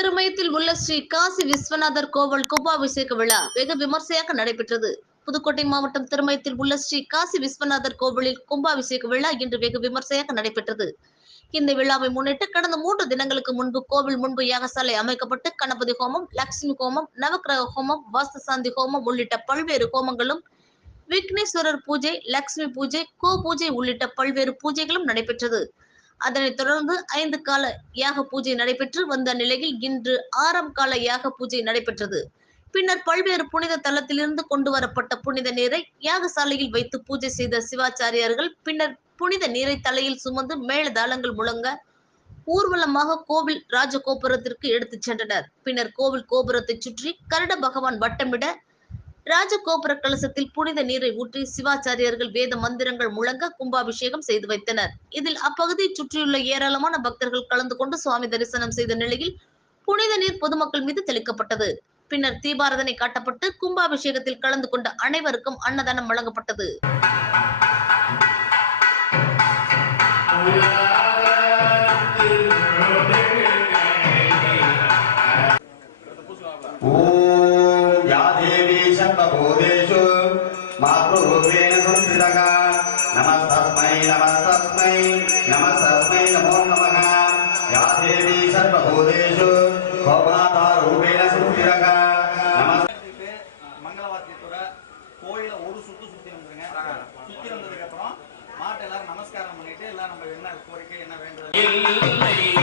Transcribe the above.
திருமயத்தில் உள்ள ஸ்ரீ காசி விஸ்வநாதர் கோவில் கும்பாபிஷேக விழா வெகு விமர்சையாக நடைபெற்றது. புதுக்கோட்டை மாவட்டம் திருமயத்தில் உள்ள ஸ்ரீ காசி விஸ்வநாதர் கோவிலில் கும்பாபிஷேக விழா இன்று வெகு விமர்சையாக நடைபெற்றது. இந்த விழாவை முன்னிட்டு கடந்த 3 தினங்களுக்கு முன்பு கோவில் முன்பு யாகசாலை அமைக்கப்பட்டு கணபதி ஹோமம், லட்சுமி ஹோமம், நவக்கிரக ஹோமம், வாஸ்து சாந்தி ஹோமம் உள்ளிட்ட பல்வேறு ஹோமங்களும், விக்னேஸ்வரர் பூஜை, லட்சுமி பூஜை, கோ பூஜை உள்ளிட்ட பல்வேறு பூஜைகளும் நடைபெற்றது. அதனைத் தொடர்ந்து 5 கால யாக பூஜை நடைபெற்று வந்த நிலையில் இன்று 6ஆம் கால யாக பூஜை நடைபெற்றது. பின்னர் பல்வேறு புனித தலத்திலிருந்து கொண்டு வரப்பட்ட புனித நீரை யாகசாலையில் வைத்து பூஜை செய்த சிவாச்சாரியார்கள் பின்னர் புனித நீரை தலையில் சுமந்து மேளதாளங்கள் முழங்க ஊர்வலமாக கோவில் ராஜகோபுரத்திற்கு எடுத்துச் சென்றனர். பின்னர் கோவில் கோபுரத்தை சுற்றி கருட பகவான் வட்டமிட ராஜகோபுர கலசத்தில் புனித நீரை ஊற்றி சிவாச்சாரியர்கள் வேத மந்திரங்கள் முழங்க கும்பாபிஷேகம் செய்து வைத்தனர். இதில் அப்பகுதியை சுற்றியுள்ள ஏராளமான பக்தர்கள் கலந்து கொண்டு சுவாமி தரிசனம் செய்த நிலையில் புனித நீர் பொதுமக்கள் மீது தெளிக்கப்பட்டது. பின்னர் தீபாரதனை காட்டப்பட்டு கும்பாபிஷேகத்தில் கலந்து கொண்ட அனைவருக்கும் அன்னதானம் வழங்கப்பட்டது. सर्वभूतेषु मातृरूपेण संस्थितः नमस्तस्मै नमस्तस्मै नमस्तस्मै नमो नमः या देवी सर्वभूतेषु गोमातारूपेण संस्थितः मंगलवाद्यத்தோட கோயில ஒரு சுத்து சுத்தி வந்துருங்க. சுத்தி வந்ததுக்கு அப்புறம் மாட்ட எல்லாரும் நமஸ்காரம் பண்ணிட்டு எல்லாம் நம்ம என்ன கோரிக்கை என்ன வேண்டுதல்